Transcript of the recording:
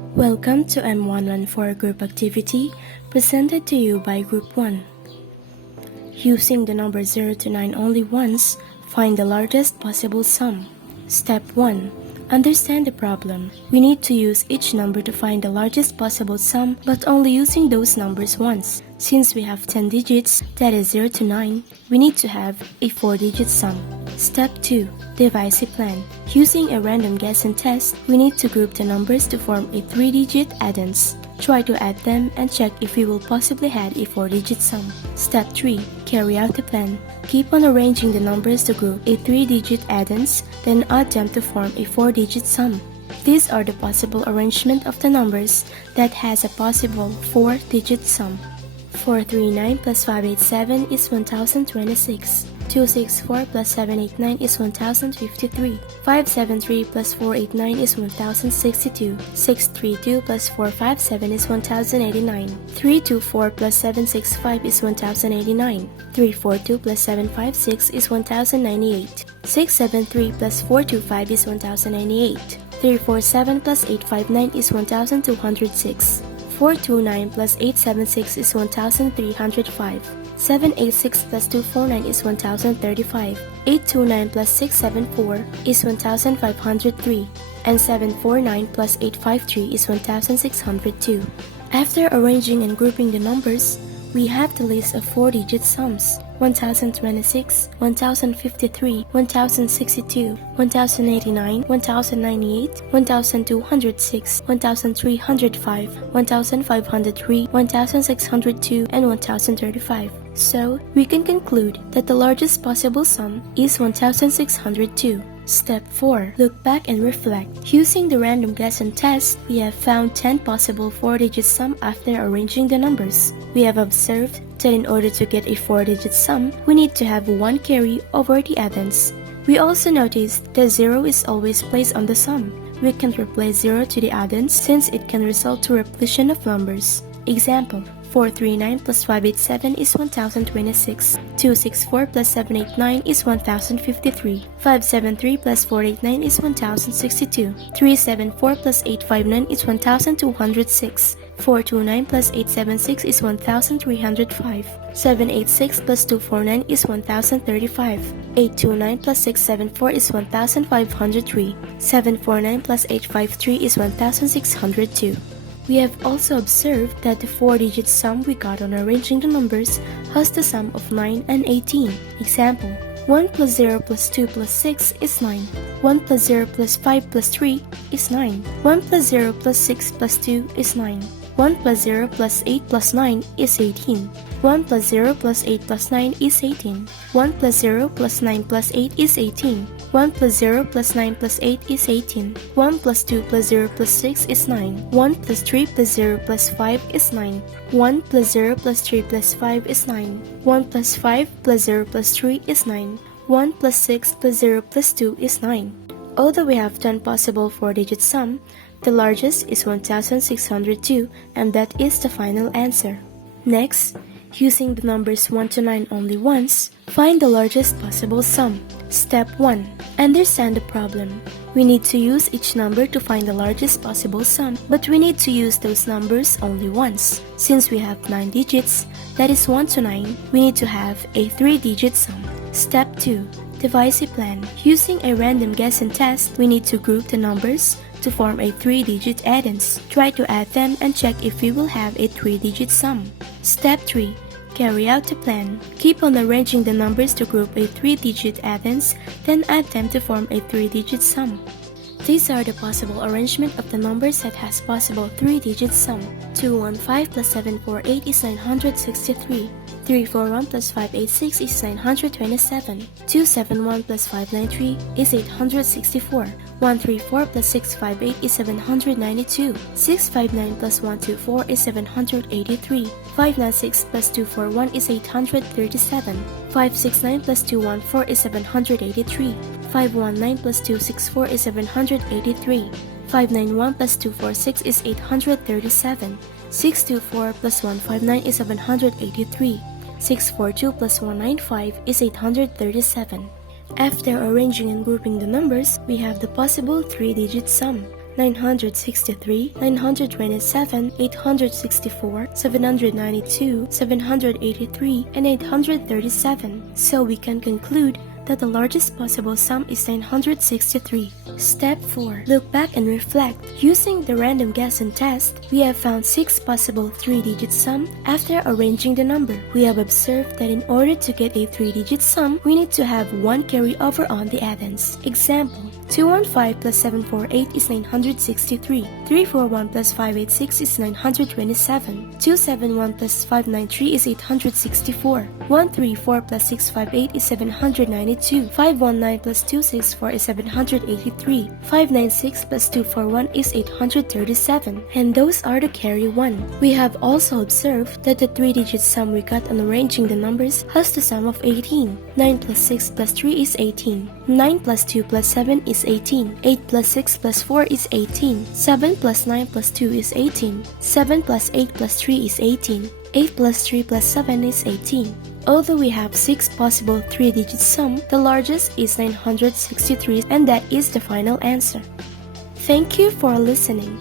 Welcome to M114 group activity presented to you by Group 1. Using the number 0 to 9 only once, find the largest possible sum. Step 1. Understand the problem. We need to use each number to find the largest possible sum, but only using those numbers once. Since we have 10 digits, that is 0 to 9, we need to have a 4-digit sum. Step 2. Devise a plan. Using a random guess and test, we need to group the numbers to form a 3-digit addends. Try to add them and check if we will possibly add a 4-digit sum. Step 3. Carry out the plan. Keep on arranging the numbers to group a 3-digit addends, then add them to form a 4-digit sum. These are the possible arrangement of the numbers that has a possible 4-digit sum. 439 plus 587 is 1026. 264 plus 789 is 1053. 573 plus 489 is 1062. 632 plus 457 is 1089. 324 plus 765 is 1089. 342 plus 756 is 1098. 673 plus 425 is 1098. 347 plus 859 is 1206. 429 plus 876 is 1305. 786 plus 249 is 1035. 829 plus 674 is 1503. And 749 plus 853 is 1602. After arranging and grouping the numbers, we have the list of 4-digit sums: 1026, 1053, 1062, 1089, 1098, 1206, 1305, 1503, 1602, and 1035. So, we can conclude that the largest possible sum is 1602. Step 4. Look back and reflect. Using the random guess and test, we have found 10 possible 4-digit sum after arranging the numbers. We have observed that in order to get a 4-digit sum, we need to have 1 carry over the addends. We also noticed that 0 is always placed on the sum. We can replace 0 to the addends since it can result to repletion of numbers. Example: 439 plus 587 is 1026. 264 plus 789 is 1053. 573 plus 489 is 1062. 374 plus 859 is 1206. 429 plus 876 is 1305. 786 plus 249 is 1035. 829 plus 674 is 1503. 749 plus 853 is 1602. We have also observed that the 4-digit sum we got on arranging the numbers has the sum of 9 and 18. Example: 1 plus 0 plus 2 plus 6 is 9. 1 plus 0 plus 5 plus 3 is 9. 1 plus 0 plus 6 plus 2 is 9. 1 plus 0 plus 8 plus 9 is 18. 1 plus 0 plus 8 plus 9 is 18. 1 plus 0 plus 9 plus 8 is 18. 1 plus 0 plus 9 plus 8 is 18. 1 plus 2 plus 0 plus 6 is 9. 1 plus 3 plus 0 plus 5 is 9. 1 plus 0 plus 3 plus 5 is 9. 1 plus 5 plus 0 plus 3 is 9. 1 plus 6 plus 0 plus 2 is 9. Although we have 10 possible 4-digit sum, the largest is 1602, and that is the final answer. Next, using the numbers 1 to 9 only once, find the largest possible sum. Step 1. Understand the problem. We need to use each number to find the largest possible sum, but we need to use those numbers only once. Since we have 9 digits, that is 1 to 9, we need to have a 3-digit sum. Step 2. Devise a plan. Using a random guess and test, we need to group the numbers to form a 3-digit addends. Try to add them and check if we will have a 3-digit sum. Step 3. Carry out the plan. Keep on arranging the numbers to group a 3-digit addends, then add them to form a 3-digit sum. These are the possible arrangement of the numbers that has possible 3-digit sum. 215 plus 748 is 963. 341 plus 586 is 927. 271 plus 593 is 864. 134 plus 658 is 792. 659 plus 124 is 783. 596 plus 241 is 837. 569 plus 214 is 783. 519 plus 264 is 783. 591 plus 246 is 837. 624 plus 159 is 783. 642 plus 195 is 837. After arranging and grouping the numbers, we have the possible 3-digit sum. 963, 927, 864, 792, 783, and 837. So we can conclude that the largest possible sum is 963. Step 4. Look back and reflect. Using the random guessing test, we have found 6 possible 3-digit sum after arranging the number. We have observed that in order to get a 3-digit sum, we need to have 1 carryover on the addends. Example: 215 plus 748 is 963. 341 plus 586 is 927. 271 plus 593 is 864. 134 plus 658 is 792. 519 plus 264 is 783. 596 plus 241 is 837. And those are the carry 1. We have also observed that the 3-digit sum we got on arranging the numbers has the sum of 18. 9 plus 6 plus 3 is 18. 9 plus 2 plus 7 is 18. 8 plus 6 plus 4 is 18. 7 plus 9 plus 2 is 18. 7 plus 8 plus 3 is 18. 8 plus 3 plus 7 is 18. Although we have 6 possible 3-digit sum, the largest is 963, and that is the final answer. Thank you for listening.